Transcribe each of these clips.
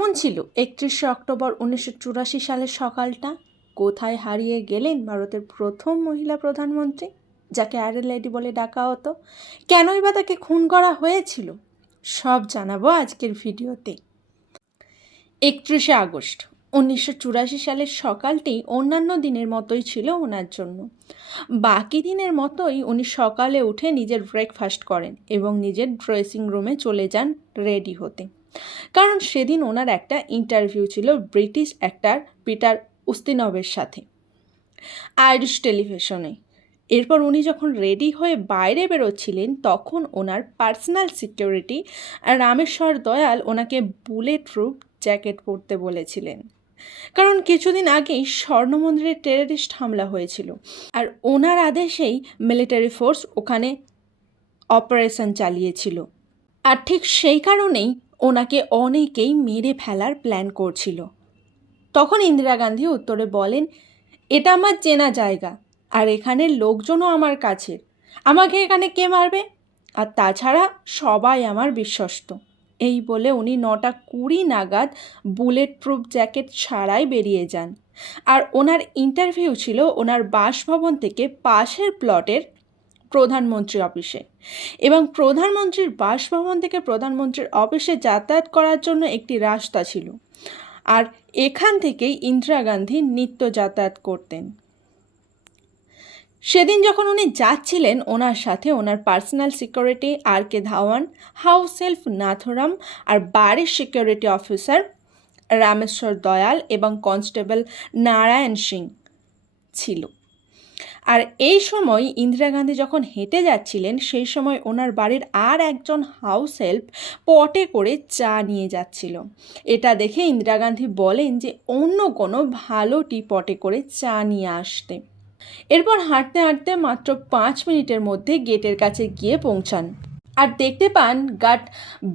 কেমন ছিল? একত্রিশে অক্টোবর উনিশশো চুরাশি সালের সকালটা? কোথায় হারিয়ে গেলেন ভারতের প্রথম মহিলা প্রধানমন্ত্রী? যাকে অ্যারেল লেডি বলে ডাকা হতো? কেনই বা তাকে খুন করা হয়েছিল? সব জানাব আজকের ভিডিওতে। একত্রিশে আগস্ট উনিশশো চুরাশি সালের সকালটি অন্যান্য দিনের মতোই ছিল ওনার জন্য। বাকি দিনের মতোই উনি সকালে উঠে নিজের ব্রেকফাস্ট করেন এবং নিজের ড্রেসিং রুমে চলে যান রেডি হতে। কারণ সেদিন ওনার একটা ইন্টারভিউ ছিল ব্রিটিশ অ্যাক্টার পিটার উস্তিনবের সাথে আইরিশ টেলিভিশনে এরপর উনি যখন রেডি হয়ে বাইরে বেরোচ্ছিলেন, তখন ওনার পার্সোনাল সিকিউরিটি রামেশ্বর দয়াল ওনাকে বুলেট প্রুফ জ্যাকেট পরতে বলেছিলেন। কারণ কিছুদিন আগেই স্বর্ণ মন্দিরে টেররিস্ট হামলা হয়েছিল আর ওনার আদেশেই মিলিটারি ফোর্স ওখানে অপারেশন চালিয়েছিল। আর ঠিক সেই কারণেই ওনাকে অনেকেই মেরে ফেলার প্ল্যান করছিল। তখন ইন্দিরা গান্ধী উত্তরে বলেন, এটা আমার চেনা জায়গা, আর এখানে লোকজনও আমার কাছের আমাকে এখানে কে মারবে? আর তাছাড়া সবাই আমার বিশ্বস্ত। এই বলে উনি নটা কুড়ি নাগাদ বুলেট প্রুফ জ্যাকেট ছাড়াই বেরিয়ে যান। আর ওনার ইন্টারভিউ ছিল ওনার বাসভবন থেকে পাশের প্লটের প্রধানমন্ত্রী অফিসে। এবং প্রধানমন্ত্রীর বাসভবন থেকে প্রধানমন্ত্রীর অফিসে যাতায়াত করার জন্য একটি রাস্তা ছিল। আর এখান থেকেই ইন্দিরা গান্ধী নিত্য যাতায়াত করতেন। সেদিন যখন উনি যাচ্ছিলেন, ওনার সাথে ওনার personal security R K Dhawan, house help Nathuram আর বাড়ির সিকিউরিটি অফিসার রামেশ্বর দয়াল এবং কনস্টেবল নারায়ণ সিং ছিল। আর এই সময় ইন্দিরা গান্ধী যখন হেঁটে যাচ্ছিলেন, সেই সময় ওনার বাড়ির আর একজন হাউস হেল্প পটে করে চা নিয়ে যাচ্ছিল। এটা দেখে ইন্দিরা গান্ধী বলেন যে, অন্য কোনো ভালো টি পটে করে চা নিয়ে আসতে। এরপর হাঁটতে হাঁটতে মাত্র পাঁচ মিনিটের মধ্যে গেটের কাছে গিয়ে পৌঁছান। আর দেখতে পান গার্ড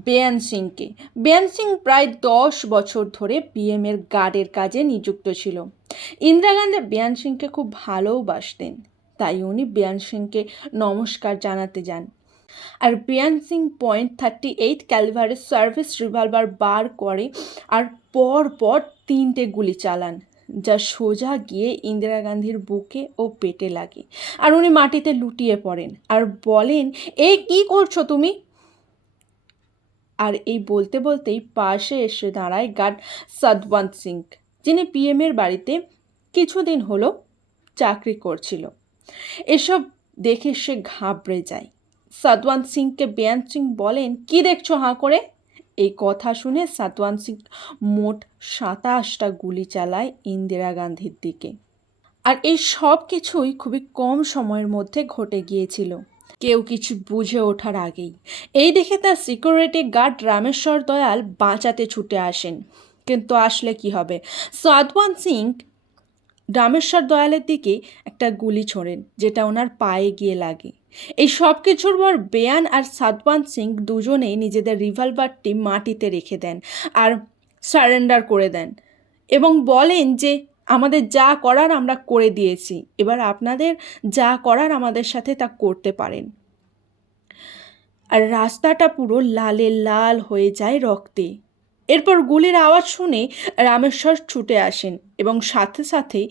বেয়ান সিংকে। বেয়ান সিং প্রায় দশ বছর ধরে পিএমের গার্ডের কাজে নিযুক্ত ছিল। ইন্দিরা গান্ধী বেয়ান সিংকে খুব ভালোবাসতেন তাই উনি বেয়ান সিংকে নমস্কার জানাতে যান। আর Beant Singh point thirty eight ক্যালিভারের service revolver বার করে আর পর পর তিনটে গুলি চালান। যা সোজা গিয়ে ইন্দিরা গান্ধীর বুকে ও পেটে লাগে। আর উনি মাটিতে লুটিয়ে পড়েন আর বলেন এই কি করছ তুমি? আর এই বলতে বলতেই পাশে এসে দাঁড়ায় গার্ড সদবন্ত সিং, যিনি পিএমের বাড়িতে কিছুদিন হলো চাকরি করছিল। এসব দেখে সে ঘাবড়ে যায়। সদওয়ান্ত সিংকে বেয়ান সিং বলেন, কি দেখছ হাঁ করে? এই কথা শুনে সাতওয়ান সিং মোট সাতাশটা গুলি চালায় ইন্দিরা গান্ধীর দিকে। আর এই সব কিছুই খুবই কম সময়ের মধ্যে ঘটে গিয়েছিল। কেউ কিছু বুঝে ওঠার আগেই। এই দেখে তার সিকিউরিটি গার্ড রামেশ্বর দয়াল বাঁচাতে ছুটে আসেন। কিন্তু আসলে কি হবে? সাদওয়ান সিং রামেশ্বর দয়ালের দিকে একটা গুলি ছোড়েন, যেটা ওনার পায়ে গিয়ে লাগে। এই সব কিছুর পর বেয়ান আর সাদওয়ান সিং দুজনেই নিজেদের রিভলভারটি মাটিতে রেখে দেন আর সারেন্ডার করে দেন এবং বলেন যে, আমাদের যা করার আমরা করে দিয়েছি। এবার আপনাদের যা করার আমাদের সাথে তা করতে পারেন। আর রাস্তাটা পুরো লালে লাল হয়ে যায় রক্তে। এরপর গুলির আওয়াজ শুনে রামেশ্বর ছুটে আসেন এবং সাথে সাথে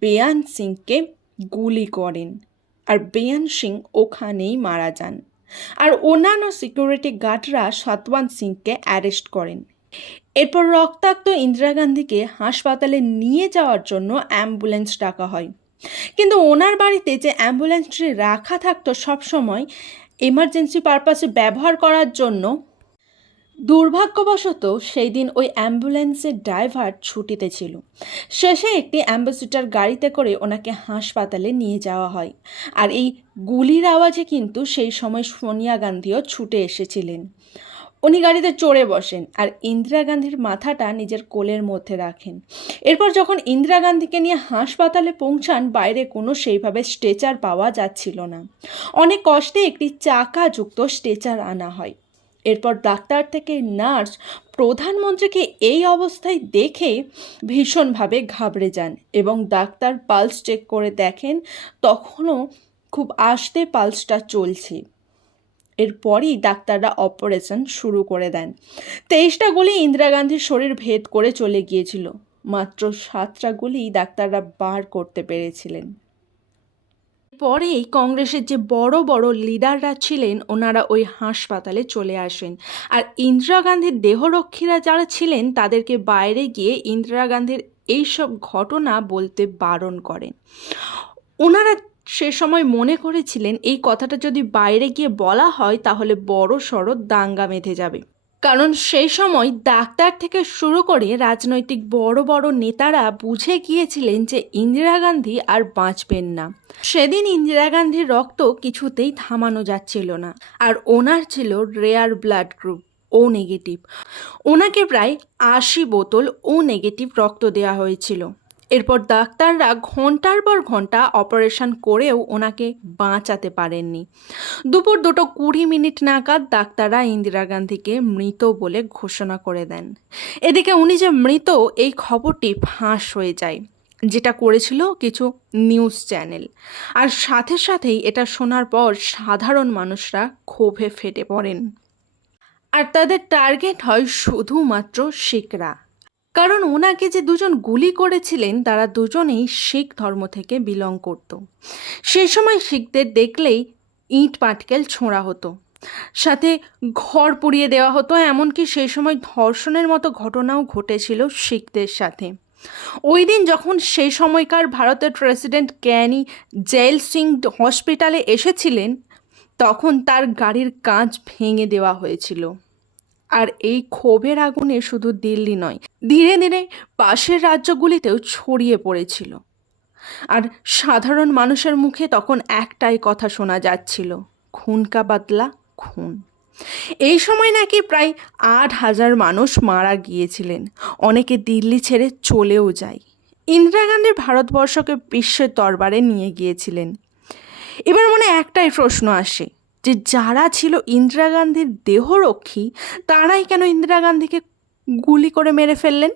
বেয়ান সিংকে গুলি করেন। আর বেয়ান সিং ওখানেই মারা যান। আর অন্যান্য সিকিউরিটি গার্ডরা সাতওয়ান সিংকে অ্যারেস্ট করেন। এরপর রক্তাক্ত ইন্দিরা গান্ধীকে হাসপাতালে নিয়ে যাওয়ার জন্য অ্যাম্বুলেন্স ডাকা হয়। কিন্তু ওনার বাড়িতে যে অ্যাম্বুলেন্সটি রাখা থাকতো সবসময় এমার্জেন্সি পারপাসে ব্যবহার করার জন্য দুর্ভাগ্যবশত সেই দিন ওই অ্যাম্বুলেন্সের ড্রাইভার ছুটিতে ছিল। শেষে একটি অ্যাম্বাসিডার গাড়িতে করে ওনাকে হাসপাতালে নিয়ে যাওয়া হয়। আর এই গুলির আওয়াজে কিন্তু সেই সময় সোনিয়া গান্ধীও ছুটে এসেছিলেন। উনি গাড়িতে চড়ে বসেন আর ইন্দিরা গান্ধীর মাথাটা নিজের কোলের মধ্যে রাখেন। এরপর যখন ইন্দিরা গান্ধীকে নিয়ে হাসপাতালে পৌঁছান, বাইরে কোনো সেইভাবে স্ট্রেচার পাওয়া যাচ্ছিল না। অনেক কষ্টে একটি চাকাযুক্ত স্ট্রেচার আনা হয়। এরপর ডাক্তার থেকে নার্স প্রধানমন্ত্রীকে এই অবস্থায় দেখে ভীষণভাবে ঘাবড়ে যান এবং ডাক্তার পালস চেক করে দেখেন তখনও খুব আস্তে পালসটা চলছে। এরপরই ডাক্তাররা অপারেশন শুরু করে দেন। তেইশটা গুলি ইন্দিরা গান্ধীর শরীর ভেদ করে চলে গিয়েছিল। মাত্র সাতটা গুলি ডাক্তাররা বার করতে পেরেছিলেন। পরেই কংগ্রেসের যে বড় বড় লিডাররা ছিলেন, ওনারা ওই হাসপাতালে চলে আসেন। আর ইন্দিরা গান্ধীর দেহরক্ষীরা যারা ছিলেন, তাদেরকে বাইরে গিয়ে ইন্দিরা গান্ধীর এইসব ঘটনা বলতে বারণ করেন। ওনারা সে সময় মনে করেছিলেন, এই কথাটা যদি বাইরে গিয়ে বলা হয়, তাহলে বড় সড়ো দাঙ্গা বেঁধে যাবে। কারণ সেই সময় ডাক্তার থেকে শুরু করে রাজনৈতিক বড় বড় নেতারা বুঝে গিয়েছিলেন যে ইন্দিরা গান্ধী আর বাঁচবেন না। সেদিন ইন্দিরা গান্ধীর রক্ত কিছুতেই থামানো যাচ্ছিল না আর ওনার ছিল rare blood group, O negative. ওনাকে প্রায় আশি বোতল ও নেগেটিভ রক্ত দেওয়া হয়েছিল। এরপর ডাক্তাররা ঘণ্টার পর ঘণ্টা অপারেশন করেও ওনাকে বাঁচাতে পারেননি। দুপুর দুটো কুড়ি মিনিট নাগাদ ডাক্তাররা ইন্দিরা গান্ধীকে মৃত বলে ঘোষণা করে দেন। এদিকে উনি যে মৃত, এই খবরটি ফাঁস হয়ে যায়, যেটা করেছিল কিছু নিউজ চ্যানেল। আর সাথে সাথেই এটা শোনার পর সাধারণ মানুষরা ক্ষোভে ফেটে পড়েন। আর তাদের টার্গেট হয় শুধুমাত্র শিখরা। কারণ ওনাকে যে দুজন গুলি করেছিলেন, তারা দুজনেই শিখ ধর্ম থেকে বিলং করত। সেই সময় শিখদের দেখলেই ইট পাটকেল ছোঁড়া হতো। সাথে ঘর পুড়িয়ে দেওয়া হতো, এমনকি সেই সময় ধর্ষণের মতো ঘটনাও ঘটেছিল শিখদের সাথে। ওই দিন যখন সেই সময়কার ভারতের প্রেসিডেন্ট ক্যানি জেল সিং হসপিটালে এসেছিলেন, তখন তার গাড়ির কাঁচ ভেঙে দেওয়া হয়েছিল। আর এই ক্ষোভের আগুনে শুধু দিল্লি নয়, ধীরে ধীরে পাশের রাজ্যগুলিতেও ছড়িয়ে পড়েছিল। আর সাধারণ মানুষের মুখে তখন একটাই কথা শোনা যাচ্ছিল, খুন কা বাদলা খুন। এই সময় নাকি প্রায় আট হাজার মানুষ মারা গিয়েছিলেন, অনেকে দিল্লি ছেড়ে চলেও যায়। ইন্দিরা গান্ধী ভারতবর্ষকে বিশ্বের দরবারে নিয়ে গিয়েছিলেন। এবার মনে একটাই প্রশ্ন আসে যে যারা ছিল ইন্দিরা গান্ধীর দেহরক্ষী, তারাই কেন ইন্দিরা গান্ধীকে গুলি করে মেরে ফেললেন?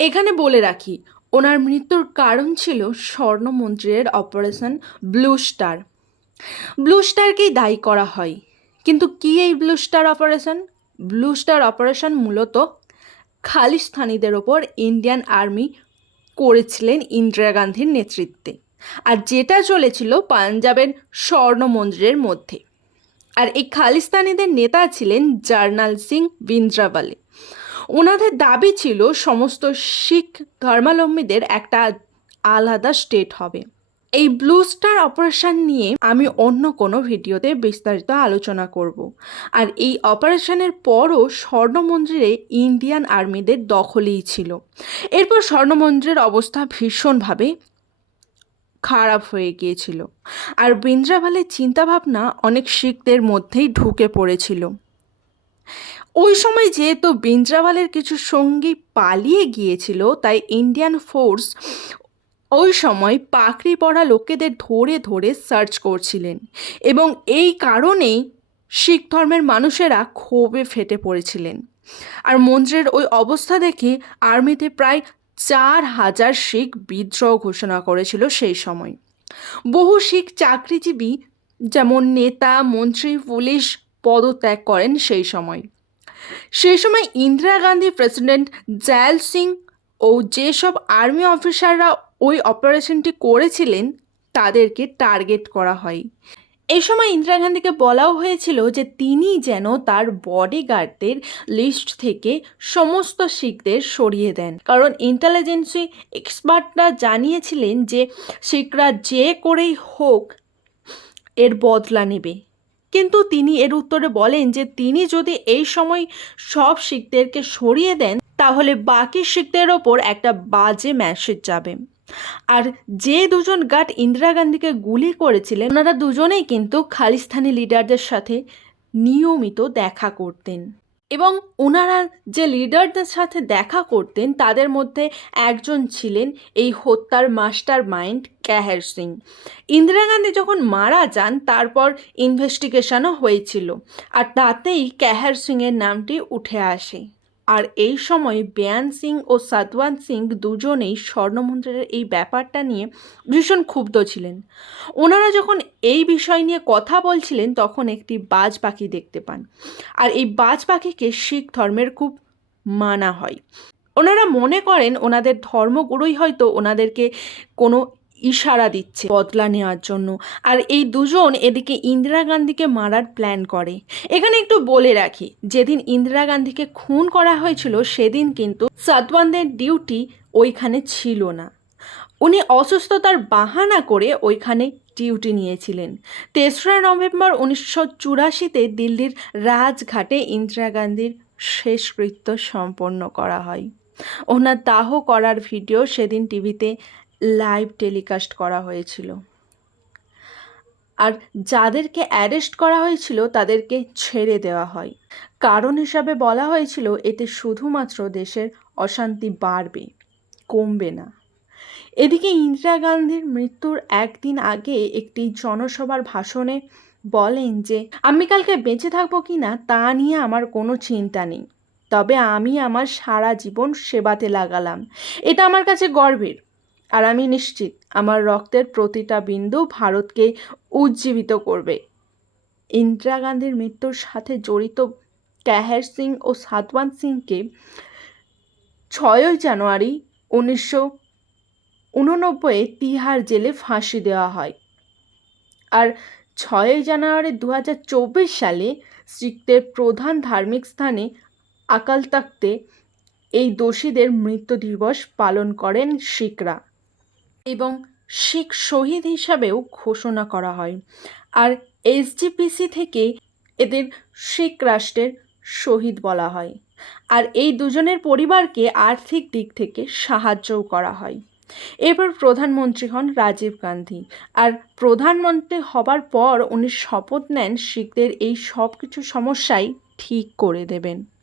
এখানে বলে রাখি, ওনার মৃত্যুর কারণ ছিল স্বর্ণমন্ত্রীর অপারেশন ব্লু স্টার। ব্লু স্টারকেই দায়ী করা হয়। কিন্তু কি এই blue star operation? Blue star operation মূলত খালিস্তানিদের ওপর ইন্ডিয়ান আর্মি করেছিলেন ইন্দিরা গান্ধীর নেতৃত্বে। আর যেটা চলেছিল পাঞ্জাবের স্বর্ণ মন্দিরের মধ্যে। আর এই খালিস্তানিদের নেতা ছিলেন জার্নাল সিং বিন্দ্রাবালে। ওনাদের দাবি ছিল সমস্ত শিখ ধর্মাবলম্বীদের একটা আলাদা স্টেট হবে। এই ব্লু স্টার অপারেশন নিয়ে আমি অন্য কোনো ভিডিওতে বিস্তারিত আলোচনা করব। আর এই অপারেশনের পরও স্বর্ণ মন্দিরে ইন্ডিয়ান আর্মিদের দখলেই ছিল। এরপর স্বর্ণ মন্দিরের অবস্থা ভীষণভাবে খারাপ হয়ে গিয়েছিল। আর বিন্দ্রাভালের চিন্তাভাবনা অনেক শিখদের মধ্যেই ঢুকে পড়েছিল। ওই সময় যেহেতু বিন্দ্রাভালের কিছু সঙ্গী পালিয়ে গিয়েছিল, তাই ইন্ডিয়ান ফোর্স ওই সময় পাকড়ি পড়া লোকেদের ধরে ধরে সার্চ করছিলেন এবং এই কারণেই শিখ ধর্মের মানুষেরা ক্ষোভে ফেটে পড়েছিলেন। আর মন্দিরের ওই অবস্থা দেখে আর্মিতে প্রায় চার হাজার শিখ বিদ্রোহ ঘোষণা করেছিল সেই সময়। বহু শিখ চাকরিজীবী যেমন নেতা, মন্ত্রী, পুলিশ পদত্যাগ করেন সেই সময়। সেই সময় ইন্দিরা গান্ধী প্রেসিডেন্ট জয়াল সিং ও যেসব আর্মি অফিসাররা ওই অপারেশনটি করেছিলেন, তাদেরকে টার্গেট করা হয়। এই সময় ইন্দিরা গান্ধীকে বলাও হয়েছিল যে তিনি যেন তার বডিগার্ডদের লিস্ট থেকে সমস্ত শিখদের সরিয়ে দেন। কারণ ইন্টেলিজেন্সি এক্সপার্টরা জানিয়েছিলেন যে শিখরা যে করেই হোক এর বদলা নেবে। কিন্তু তিনি এর উত্তরে বলেন যে তিনি যদি এই সময় সব শিখদেরকে সরিয়ে দেন, তাহলে বাকি শিখদের ওপর একটা বাজে মেসেজ যাবে। আর যে দুজন গার্ড ইন্দিরা গান্ধীকে গুলি করেছিলেন, ওনারা দুজনেই কিন্তু খালিস্তানি লিডারদের সাথে নিয়মিত দেখা করতেন। এবং ওনারা যে লিডারদের সাথে দেখা করতেন, তাদের মধ্যে একজন ছিলেন এই হত্যার মাস্টার মাইন্ড ক্যাহের সিং। ইন্দিরা গান্ধী যখন মারা যান, তারপর ইনভেস্টিগেশনও হয়েছিল, আর তাতেই ক্যাহের সিংয়ের নামটি উঠে আসে। আর এই সময় বেয়ান সিং ও সাতওয়ান্ত সিং দুজনেই স্বর্ণমন্দিরের এই ব্যাপারটা নিয়ে ভীষণ ক্ষুব্ধ ছিলেন। ওনারা যখন এই বিষয় নিয়ে কথা বলছিলেন, তখন একটি বাজ পাখি দেখতে পান। আর এই বাজ পাখিকে শিখ ধর্মের খুব মানা হয়। ওনারা মনে করেন, ওনাদের ধর্মগুরুই হয়তো ওনাদেরকে কোনো ইশারা দিচ্ছে বদলা নেওয়ার জন্য। আর এই দুজন এদিকে ইন্দিরা গান্ধীকে মারার প্ল্যান করে। এখানে একটু বলে রাখি, যেদিন ইন্দিরা গান্ধীকে খুন করা হয়েছিল সেদিন কিন্তু সাতওয়ানদের ডিউটি ওইখানে ছিল না। উনি অসুস্থতার বাহানা করে ওইখানে ডিউটি নিয়েছিলেন। তেসরা নভেম্বর উনিশশো চুরাশিতে দিল্লির রাজঘাটে ইন্দিরা গান্ধীর শেষকৃত্য সম্পন্ন করা হয়। ওনার দাহ করার ভিডিও সেদিন টিভিতে লাইভ টেলিকাস্ট করা হয়েছিল। আর যাদেরকে অ্যারেস্ট করা হয়েছিল, তাদেরকে ছেড়ে দেওয়া হয়। কারণ হিসাবে বলা হয়েছিল, এতে শুধুমাত্র দেশের অশান্তি বাড়বে, কমবে না। এদিকে ইন্দিরা গান্ধীর মৃত্যুর একদিন আগে একটি জনসভার ভাষণে বলেন যে, আমি কালকে বেঁচে থাকব কি না, তা নিয়ে আমার কোনো চিন্তা নেই। তবে আমি আমার সারা জীবন সেবাতে লাগালাম। এটা আমার কাছে গর্বের। আর আমি নিশ্চিত আমার রক্তের প্রতিটা বিন্দু ভারতকে উজ্জীবিত করবে। ইন্দিরা গান্ধীর মৃত্যুর সাথে জড়িত ক্যাহের সিং ও সাতওয়ান্ত সিংকে ছয়ই জানুয়ারি উনিশশো উননব্বইয়ে তিহার জেলে ফাঁসি দেওয়া হয়। আর ছয়ই জানুয়ারি দু হাজার চব্বিশ সালে শিখদের প্রধান ধার্মিক স্থানে আকাল তাকতে এই দোষীদের মৃত্যু দিবস পালন করেন শিখরা। এবং শিখ শহীদ হিসাবেও ঘোষণা করা হয়। আর এসজিপিসি থেকে এদের শিখ রাষ্ট্রের শহীদ বলা হয়। আর এই দুজনের পরিবারকে আর্থিক দিক থেকে সাহায্যও করা হয়। এরপর প্রধানমন্ত্রী হন রাজীব গান্ধী। আর প্রধানমন্ত্রী হবার পর উনি শপথ নেন শিখদের এই সব কিছু সমস্যাই ঠিক করে দেবেন।